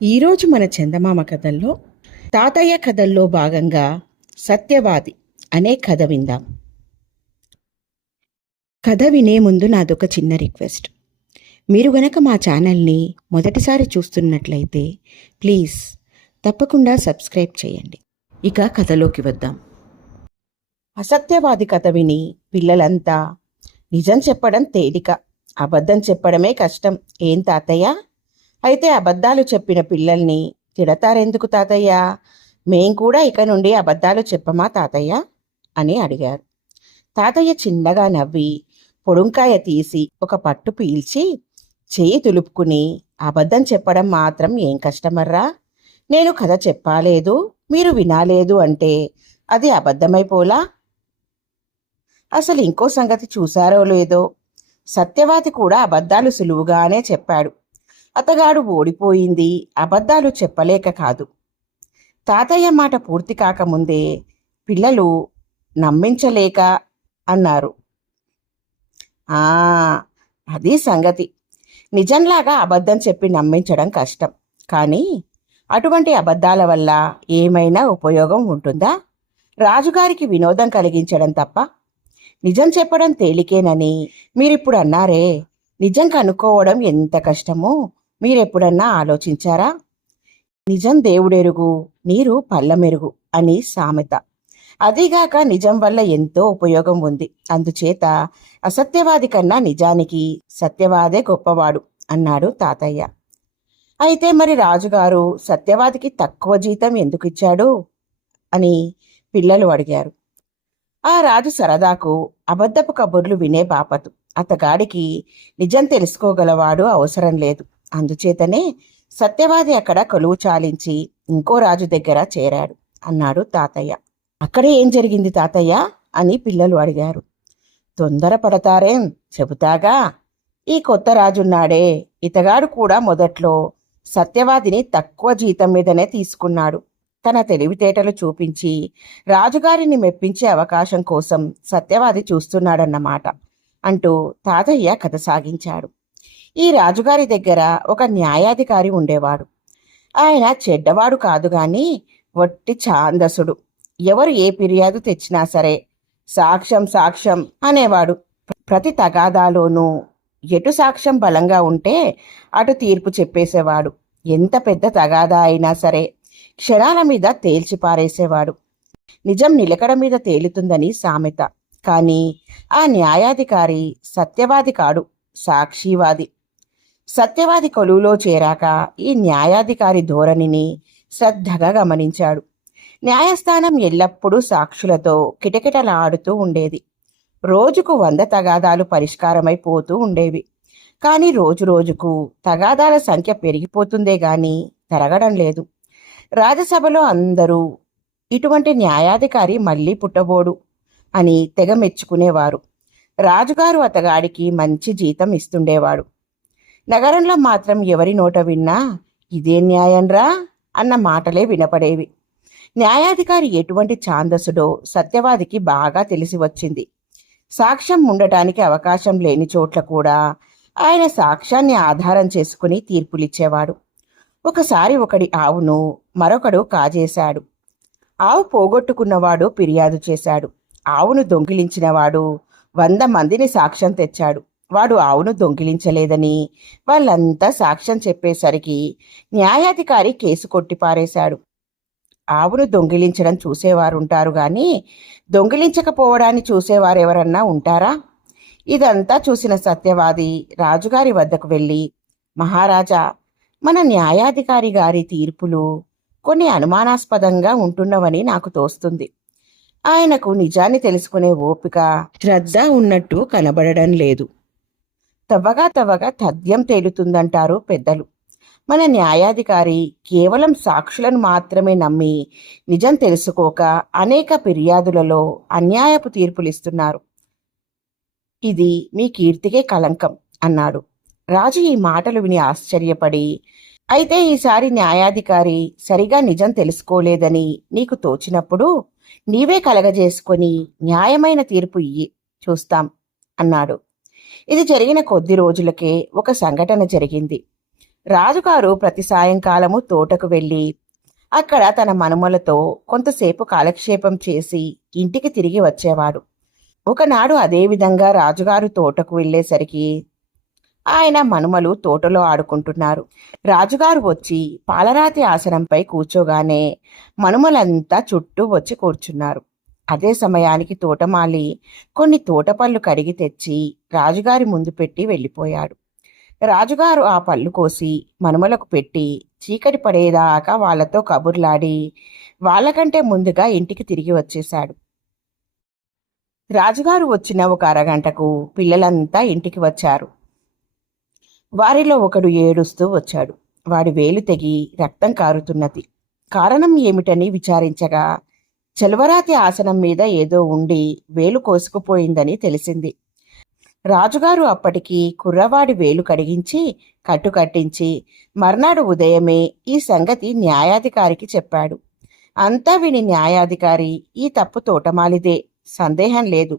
ఈరోజు మన చందమామ కథల్లో తాతయ్య కథల్లో భాగంగా సత్యవాది అనే కథ విందాం. కథ వినే ముందు నాదొక చిన్న రిక్వెస్ట్. మీరు గనక మా ఛానల్ని మొదటిసారి చూస్తున్నట్లయితే ప్లీజ్ తప్పకుండా సబ్స్క్రైబ్ చేయండి. ఇక కథలోకి వద్దాం. అసత్యవాది కథ విని పిల్లలంతా నిజం చెప్పడం తేలిక అబద్ధం చెప్పడమే కష్టం ఏం తాతయ్య? అయితే అబద్ధాలు చెప్పిన పిల్లల్ని తిడతారెందుకు తాతయ్య? మేం కూడా ఇక నుండి అబద్ధాలు చెప్పమా తాతయ్య? అని అడిగారు. తాతయ్య చిన్నగా నవ్వి పొడుంకాయ తీసి ఒక పట్టు పీల్చి చేయి తులుపుకుని అబద్ధం చెప్పడం మాత్రం ఏం కష్టమర్రా? నేను కథ చెప్పాలేదు మీరు వినాలేదు అంటే అది అబద్ధమైపోలా అసలు ఇంకో సంగతి చూశారో లేదో? సత్యవాతి కూడా అబద్ధాలు సులువుగానే చెప్పాడు. అతగాడు ఓడిపోయింది. అబద్ధాలు చెప్పలేక కాదు. తాతయ్య మాట పూర్తి కాకముందే పిల్లలు నమ్మించలేక అన్నారు. ఆ అది సంగతి. నిజంలాగా అబద్ధం చెప్పి నమ్మించడం కష్టం. కానీ అటువంటి అబద్ధాల వల్ల ఏమైనా ఉపయోగం ఉంటుందా? రాజుగారికి వినోదం కలిగించడం తప్ప? నిజం చెప్పడం తేలికేనని మీరిప్పుడు అన్నారే. నిజం కనుక్కోవడం ఎంత కష్టమో మీరెప్పుడన్నా ఆలోచించారా? నిజం దేవుడెరుగు నీరు పల్లమెరుగు అని సామెత. అదీగాక నిజం వల్ల ఎంతో ఉపయోగం ఉంది. అందుచేత అసత్యవాది కన్నా నిజానికి సత్యవాదే గొప్పవాడు అన్నాడు తాతయ్య. అయితే మరి రాజుగారు సత్యవాదికి తక్కువ జీతం ఎందుకు ఇచ్చాడు? అని పిల్లలు అడిగారు. ఆ రాజు సరదాకు అబద్ధపు కబుర్లు వినే బాపతు. అతగాడికి నిజం తెలుసుకోగలవాడు అవసరం లేదు. అందుచేతనే సత్యవాది అక్కడ కొలువు చాలించి ఇంకో రాజు దగ్గర చేరాడు అన్నాడు తాతయ్య. అక్కడే ఏం జరిగింది తాతయ్య? అని పిల్లలు అడిగారు. తొందరపడతారేం చెబుతాగా? ఈ కొత్త రాజున్నాడే ఇతగాడు కూడా మొదట్లో సత్యవాదిని తక్కువ జీతం మీదనే తీసుకున్నాడు. తన తెలివితేటలు చూపించి రాజుగారిని మెప్పించే అవకాశం కోసం సత్యవాది చూస్తున్నాడన్నమాట అంటూ తాతయ్య కథ సాగించాడు. ఈ రాజుగారి దగ్గర ఒక న్యాయాధికారి ఉండేవాడు. ఆయన చెడ్డవాడు కాదు గాని వట్టి ఛాందసుడు. ఎవరు ఏ ఫిర్యాదు తెచ్చినా సరే సాక్ష్యం సాక్ష్యం అనేవాడు. ప్రతి తగాదాలోనూ ఎటు సాక్ష్యం బలంగా ఉంటే అటు తీర్పు చెప్పేసేవాడు. ఎంత పెద్ద తగాదా అయినా సరే క్షణాల మీద తేల్చిపారేసేవాడు నిజం నిలకడ మీద తేలుతుందని సామెత. కానీ ఆ న్యాయాధికారి సత్యవాది కాడు సాక్షివాది. సత్యవాది కొలువులో చేరాక ఈ న్యాయాధికారి ధోరణిని శ్రద్ధగా గమనించాడు. న్యాయస్థానం ఎల్లప్పుడూ సాక్షులతో కిటకిటలాడుతూ ఉండేది. రోజుకు వంద తగాదాలు పరిష్కారమైపోతూ ఉండేవి. కానీ రోజు రోజుకు తగాదాల సంఖ్య పెరిగిపోతుందే గాని తరగడం లేదు. రాజ్యసభలో అందరూ ఇటువంటి న్యాయాధికారి మళ్ళీ పుట్టబోడు అని తెగ మెచ్చుకునేవారు. రాజుగారు అతగాడికి మంచి జీతం ఇస్తుండేవాడు. నగరంలో మాత్రం ఎవరి నోట విన్నా ఇదే న్యాయంరా అన్న మాటలే వినపడేవి. న్యాయాధికారి ఎటువంటి ఛాందసుడో సత్యవాదికి బాగా తెలిసి వచ్చింది. సాక్ష్యం ఉండటానికి అవకాశం లేని చోట్ల కూడా ఆయన సాక్ష్యాన్ని ఆధారం చేసుకుని తీర్పులిచ్చేవాడు. ఒకసారి ఒకడి ఆవును మరొకడు కాజేశాడు. ఆవు పోగొట్టుకున్నవాడు ఫిర్యాదు చేశాడు. ఆవును దొంగిలించినవాడు వంద మందిని సాక్ష్యం తెచ్చాడు. వాడు ఆవును దొంగిలించలేదని వాళ్ళంతా సాక్ష్యం చెప్పేసరికి న్యాయాధికారి కేసు కొట్టిపారేశాడు. ఆవును దొంగిలించడం చూసేవారుంటారు గాని దొంగిలించకపోవడాన్ని చూసేవారెవరన్నా ఉంటారా? ఇదంతా చూసిన సత్యవాది రాజుగారి వద్దకు వెళ్ళి మహారాజా మన న్యాయాధికారి గారి తీర్పులు కొన్ని అనుమానాస్పదంగా ఉంటున్నవని నాకు తోస్తుంది. ఆయనకు నిజాన్ని తెలుసుకునే ఓపిక శ్రద్ధ ఉన్నట్టు కనబడడం లేదు. తవ్వగా తవ్వగా తథ్యం తేలుతుందంటారు పెద్దలు. మన న్యాయాధికారి కేవలం సాక్షులను మాత్రమే నమ్మి నిజం తెలుసుకోక అనేక ఫిర్యాదులలో అన్యాయపు తీర్పులిస్తున్నారు. ఇది మీ కీర్తికే కలంకం అన్నాడు. రాజు ఈ మాటలు విని ఆశ్చర్యపడి అయితే ఈసారి న్యాయాధికారి సరిగా నిజం తెలుసుకోలేదని నీకు తోచినప్పుడు నీవే కలగజేసుకొని న్యాయమైన తీర్పు ఇయ్యి చూస్తాం అన్నాడు. ఇది జరిగిన కొద్ది రోజులకే ఒక సంఘటన జరిగింది. రాజుగారు ప్రతి సాయంకాలము తోటకు వెళ్ళి అక్కడ తన మనుమలతో కొంతసేపు కాలక్షేపం చేసి ఇంటికి తిరిగి వచ్చేవాడు. ఒకనాడు అదేవిధంగా రాజుగారు తోటకు వెళ్ళేసరికి ఆయన మనుమలు తోటలో ఆడుకుంటున్నారు. రాజుగారు వచ్చి పాలరాతి ఆసనంపై కూర్చోగానే మనుమలంతా చుట్టూ వచ్చి కూర్చున్నారు. అదే సమయానికి తోటమాలి కొన్ని తోటపళ్ళు కడిగి తెచ్చి రాజుగారి ముందు పెట్టి వెళ్ళిపోయాడు. రాజుగారు ఆ పళ్ళు కోసి మనుమలకు పెట్టి చీకటి పడేదాకా వాళ్ళతో కబుర్లాడి వాళ్ళకంటే ముందుగా ఇంటికి తిరిగి వచ్చేశాడు. రాజుగారు వచ్చిన ఒక అరగంటకు పిల్లలంతా ఇంటికి వచ్చారు. వారిలో ఒకడు ఏడుస్తూ వచ్చాడు. వాడి వేలు తెగి రక్తం కారుతున్నది. కారణం ఏమిటని విచారించగా చెలవరాతి ఆసనం మీద ఏదో ఉండి వేలు కోసుకుపోయిందని తెలిసింది. రాజుగారు అప్పటికి కుర్రవాడి వేలు కడిగించి కట్టు కట్టించి మర్నాడు ఉదయమే ఈ సంగతి న్యాయాధికారికి చెప్పాడు. అంతా విని న్యాయాధికారి ఈ తప్పు తోటమాలిదే సందేహం లేదు.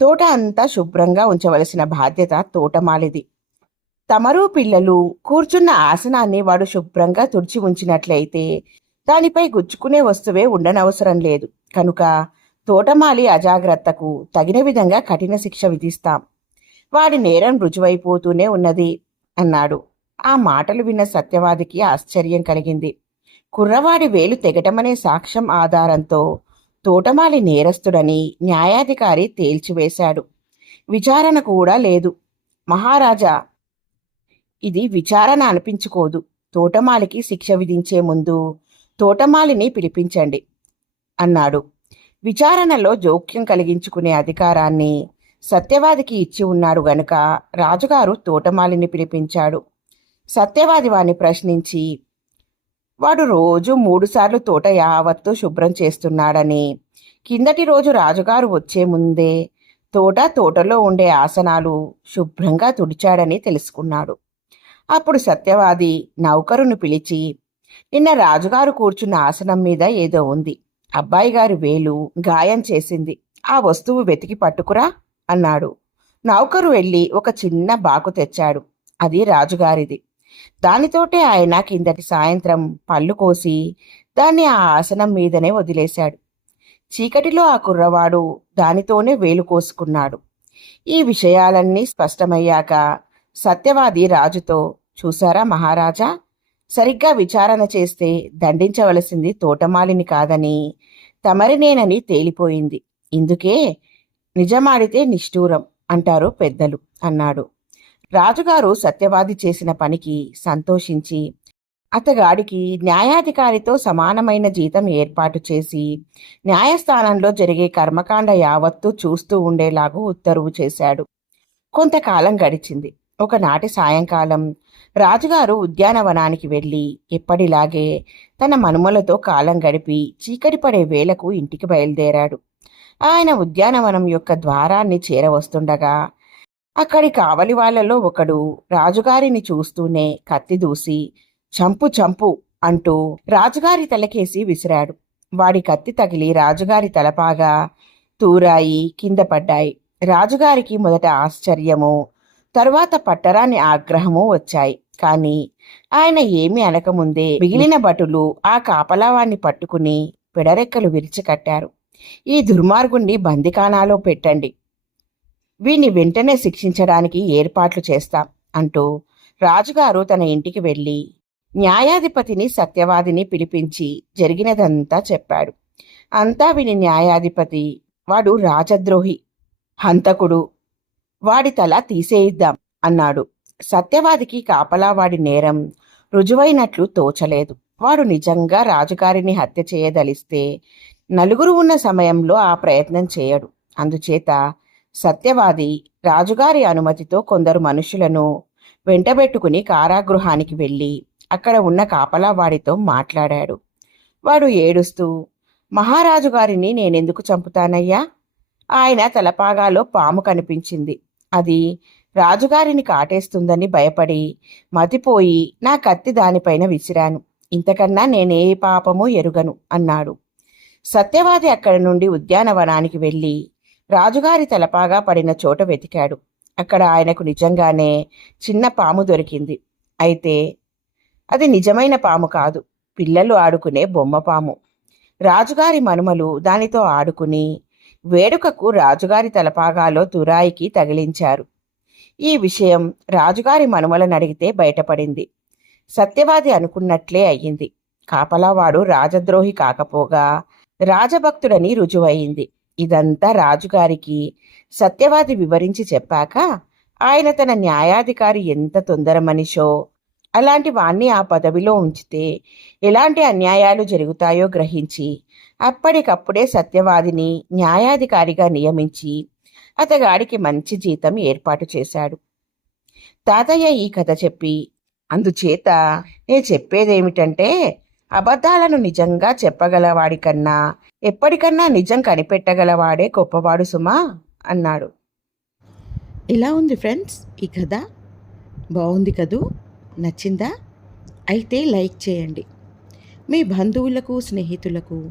తోట అంతా శుభ్రంగా ఉంచవలసిన బాధ్యత తోటమాలిది. తమరు పిల్లలు కూర్చున్న ఆసనాన్ని వాడు శుభ్రంగా తుడిచి ఉంచినట్లయితే దానిపై గుచ్చుకునే వస్తువే ఉండనవసరం లేదు. కనుక తోటమాలి అజాగ్రత్తకు తగిన విధంగా కఠిన శిక్ష విధిస్తాం. వాడి నేరం రుజువైపోతూనే ఉన్నది అన్నాడు. ఆ మాటలు విన్న సత్యవాదికి ఆశ్చర్యం కలిగింది. కుర్రవాడి వేలు తెగటమనే సాక్ష్యం ఆధారంతో తోటమాలి నేరస్తుడని న్యాయాధికారి తేల్చివేశాడు. విచారణ కూడా లేదు. మహారాజా ఇది విచారణ అనిపించుకోదు. తోటమాలికి శిక్ష విధించే ముందు తోటమాలిని పిలిపించండి అన్నాడు. విచారణలో జోక్యం కలిగించుకునే అధికారాన్ని సత్యవాదికి ఇచ్చి ఉన్నాడు గనుక రాజుగారు తోటమాలిని పిలిపించాడు. సత్యవాది వాణ్ణి ప్రశ్నించి వాడు రోజు మూడుసార్లు తోట యావత్తు శుభ్రం చేస్తున్నాడని కిందటి రోజు రాజుగారు వచ్చే ముందే తోట తోటలో ఉండే ఆసనాలు శుభ్రంగా తుడిచాడని తెలుసుకున్నాడు. అప్పుడు సత్యవాది నౌకరును పిలిచి నిన్న రాజుగారు కూర్చున్న ఆసనం మీద ఏదో ఉంది. అబ్బాయి గారి వేలు గాయం చేసింది. ఆ వస్తువు వెతికి పట్టుకురా అన్నాడు. నౌకరు వెళ్ళి ఒక చిన్న బాకు తెచ్చాడు. అది రాజుగారిది. దానితోటే ఆయన కిందటి సాయంత్రం పళ్ళు కోసి దాన్ని ఆ ఆసనం మీదనే వదిలేశాడు. చీకటిలో ఆ కుర్రవాడు దానితోనే వేలు కోసుకున్నాడు. ఈ విషయాలన్నీ స్పష్టమయ్యాక సత్యవాది రాజుతో చూసారా మహారాజా సరిగ్గా విచారణ చేస్తే దండించవలసింది తోటమాలిని కాదని తమరినేనని తేలిపోయింది. ఇందుకే నిజమాడితే నిష్ఠూరం అంటారు పెద్దలు అన్నాడు. రాజుగారు సత్యవాది చేసిన పనికి సంతోషించి అతగాడికి న్యాయాధికారితో సమానమైన జీతం ఏర్పాటు చేసి న్యాయస్థానంలో జరిగే కర్మకాండ యావత్తూ చూస్తూ ఉండేలాగూ ఉత్తర్వు చేశాడు. కొంతకాలం గడిచింది. ఒకనాటి సాయంకాలం రాజుగారు ఉద్యానవనానికి వెళ్ళి ఎప్పటిలాగే తన మనుమలతో కాలం గడిపి చీకటి పడే వేళకు ఇంటికి బయలుదేరాడు. ఆయన ఉద్యానవనం యొక్క ద్వారాన్ని చేరవస్తుండగా అక్కడి కావలి వాళ్ళలో ఒకడు రాజుగారిని చూస్తూనే కత్తి దూసి చంపు చంపు అంటూ రాజుగారి తలకేసి విసిరాడు. వాడి కత్తి తగిలి రాజుగారి తలపాగా తూరాయి కింద పడ్డాయి. రాజుగారికి మొదట ఆశ్చర్యము తరువాత పట్టరాని ఆగ్రహము వచ్చాయి. కాని ఆయన ఏమి అనకముందే మిగిలిన భటులు ఆ కాపలావాన్ని పట్టుకుని పిడరెక్కలు విరిచి కట్టారు. ఈ దుర్మార్గుణ్ణి బందికానాలో పెట్టండి. వీని వెంటనే శిక్షించడానికి ఏర్పాట్లు చేస్తాం అంటూ రాజుగారు తన ఇంటికి వెళ్ళి న్యాయాధిపతిని సత్యవాదిని పిలిపించి జరిగినదంతా చెప్పాడు. అంతా విని న్యాయాధిపతి వాడు రాజద్రోహి హంతకుడు వాడి తల తీసేయిద్దాం అన్నాడు. సత్యవాదికి కాపలావాడి నేరం రుజువైనట్లు తోచలేదు. వాడు నిజంగా రాజుగారిని హత్య చేయదలిస్తే నలుగురు ఉన్న సమయంలో ఆ ప్రయత్నం చేయడు. అందుచేత సత్యవాది రాజుగారి అనుమతితో కొందరు మనుషులను వెంటబెట్టుకుని కారాగృహానికి వెళ్ళి అక్కడ ఉన్న కాపలా వాడితో మాట్లాడాడు. వాడు ఏడుస్తూ మహారాజు గారిని నేనెందుకు చంపుతానయ్యా? ఆయన తలపాగాలో పాము కనిపించింది. అది రాజుగారిని కాటేస్తుందని భయపడి మతిపోయి నా కత్తి దానిపైన విసిరాను. ఇంతకన్నా నేనే పాపము ఎరుగను అన్నాడు. సత్యవాది అక్కడి నుండి ఉద్యానవనానికి వెళ్ళి రాజుగారి తలపాగా పడిన చోట వెతికాడు. అక్కడ ఆయనకు నిజంగానే చిన్న పాము దొరికింది. అయితే అది నిజమైన పాము కాదు. పిల్లలు ఆడుకునే బొమ్మ పాము. రాజుగారి మనుమలు దానితో ఆడుకుని వేడుకకు రాజుగారి తలపాగాలో తురాయికి తగిలించారు. ఈ విషయం రాజుగారి మనుమలను అడిగితే బయటపడింది. సత్యవాది అనుకున్నట్లే అయ్యింది. కాపలావాడు రాజద్రోహి కాకపోగా రాజభక్తుడని రుజువయింది ఇదంతా రాజుగారికి సత్యవాది వివరించి చెప్పాక ఆయన తన న్యాయాధికారి ఎంత తొందర మనిషో అలాంటి వాణ్ణి ఆ పదవిలో ఉంచితే ఎలాంటి అన్యాయాలు జరుగుతాయో గ్రహించి అప్పటికప్పుడే సత్యవాదిని న్యాయాధికారిగా నియమించి అతగాడికి మంచి జీతం ఏర్పాటు చేశాడు. తాతయ్య ఈ కథ చెప్పి అందుచేత నేను చెప్పేదేమిటంటే అబద్ధాలను నిజంగా చెప్పగలవాడి కన్నా ఎప్పటికన్నా నిజం కనిపెట్టగలవాడే గొప్పవాడు సుమా అన్నాడు. ఇలా ఉంది ఫ్రెండ్స్ ఈ కథ. బాగుంది కదూ? నచ్చిందా? అయితే లైక్ చేయండి. మీ బంధువులకు స్నేహితులకు